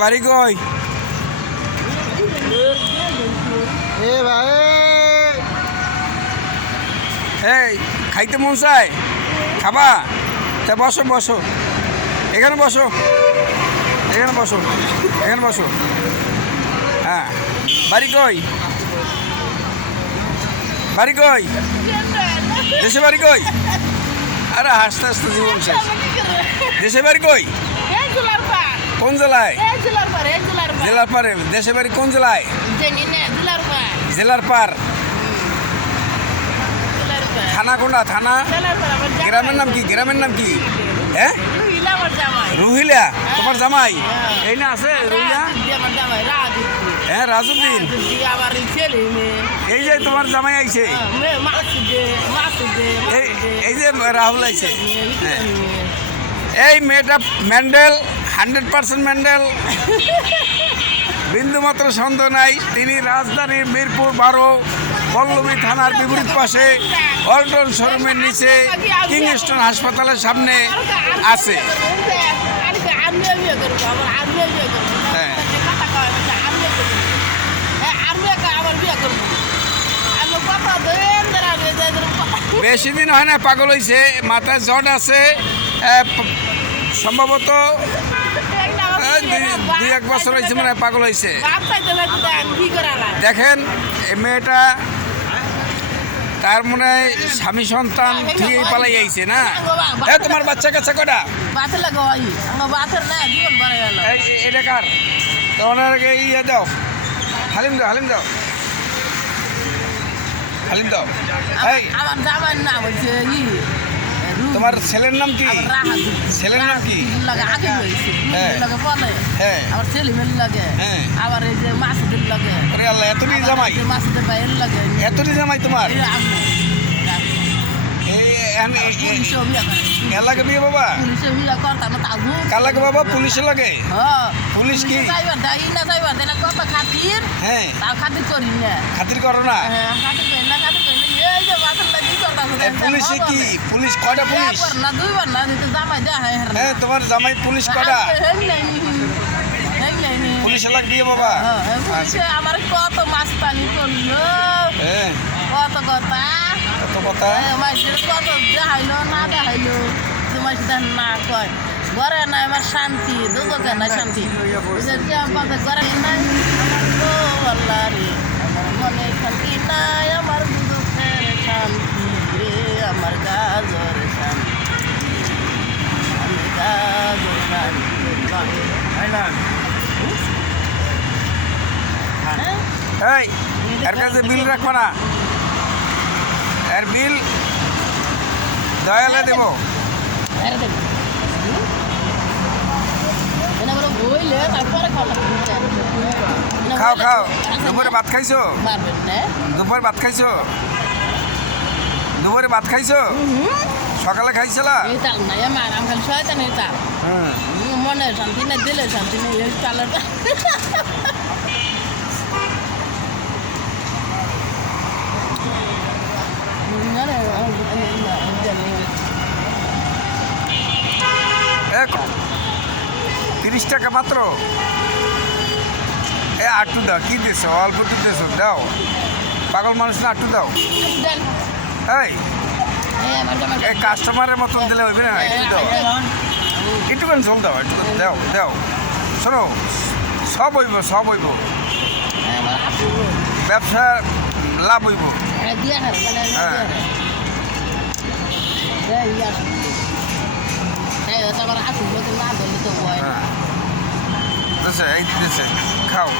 বাড়ি কই? এ ভাই এই খাইতে মন চায়? খাবা? তা বসো বসো, এখানে বসো, এখানে বসো, এখানে বসো। হ্যাঁ, বাড়ি কই? বাড়ি কই? দেশে বাড়ি কই? আরে হাসতে হাসতে জীবন শেষ। দেশে বাড়ি কই? কোন জেলায়? জেলার পারে। দেশে বাড়ি কোন জেলায়? জেলার পার। থানা কোনটা? থানা? গ্রামের নাম কি? গ্রামের নাম কি? হ্যাঁ, রুহিলা। তোমার জামাই এই না আছে রুহিলা? হ্যাঁ, রাজউদ্দিন। এই যে তোমার জামাই আইছে, এই যে রাহুল আইছে। হ্যাঁ, এই মেয়েটা মেন্ডেল, 100% মেন্ডেল, বিন্দুমাত্র সন্দেহ নাই। তিনি রাজধানীর মিরপুর 12 পল্লবী থানার বিপরীত পাশে অল্টন শোরুমের নিচে কিংস্টন হাসপাতালের সামনে আছে। হ্যাঁ, বেশি দিন হয় না পাগল হয়েছে, মাথায় জট আছে, সম্ভবত 2-1 বছর হয়েছে মানে পাগল হয়েছে। দেখেন এই মেয়েটা, তার মনে হয় স্বামী সন্তান ঠিকই পালাই আইছে না? তোমার বাচ্চা কাচ্চা কটা? এটা কার? তো ওনাকে ইয়ে দাও, হালিম দাও, হালিম দাও, হালিম দাও। এই তোমার ছেলের নাম কি? ছেলের নাম কি? এতটি জামাই, এতটি জামাই তোমার? এলাকে বিয়ে বাবা? কালাকে বাবা পুলিশে লাগে? পুলিশ কি? হ্যাঁ, খাতির করো না? পুলিশে কি? পুলিশ কয়টা? পুলিশ? হ্যাঁ, তোমার জামাই পুলিশ কয়টা? পুলিশ এলাকা বিয়ে বাবা? আমার কত মাছ পানি করলো, কত কথা, কত কথা, কত দেখাইলো না দেখাইলো, তোমার সাথে না কয় ঘরে নাই আমার শান্তি, দুঃখে নাই শান্তি, ঘরে নাই ও আল্লাহ রে, আমার মনে শান্তি নাই, আমার দুঃখের শান্তি রে, আমার গাজর শান্তি, আমি গাজর শান্তি। এই এর কাছে বিল রাখবো না, এর বিল দয়ালে দেবো। খাও খাও, দুপুরে ভাত খাইছো? দুপুরে ভাত খাইছো? দুপুরে ভাত খাইছো? সকালে খাইছিলা? মনে শান্তি না, দিলে শান্তি নেই, চালের এক 30 টাকা মাত্র। আটটু দাও, কি দিছো? অল্প একটু দিছো, দাও। পাগল মানুষ না, আটটু দাও। এই কাস্টমারের মতন দিলে হইবে না, একটু দাও, একটুখানি ঝোল দাও, একটু দাও দাও। শোনো, সব হইব, সব হইব, ব্যবসা লাভ হইব। হ্যাঁ, এই দিছে, খাও।